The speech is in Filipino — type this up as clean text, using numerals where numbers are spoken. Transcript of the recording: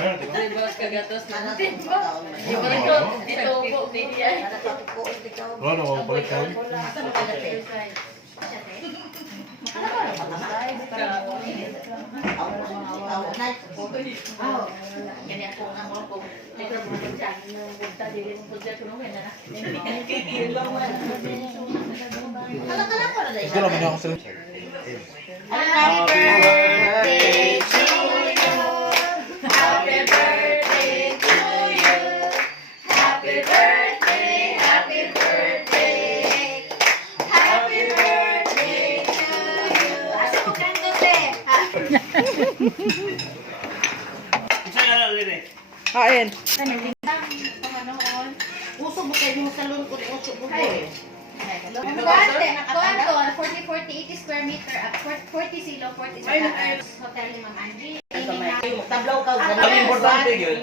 Bebas kagatos na natin. Ibarat ko, ito po, niya. Ano, balik ka rin? Ito naman ako sila. Happy birthday to you. Happy birthday to you. Happy birthday, happy birthday. Happy birthday to you. Asa mo kandote? Kain. Uso mo kayo mo sa lungkot, uso mo ko. Kuanto, 40, 80 square meter at 40 silo, 40 sa taas. Hotel ni Ma'am Angie. Tablaw ka. Ang importante yun.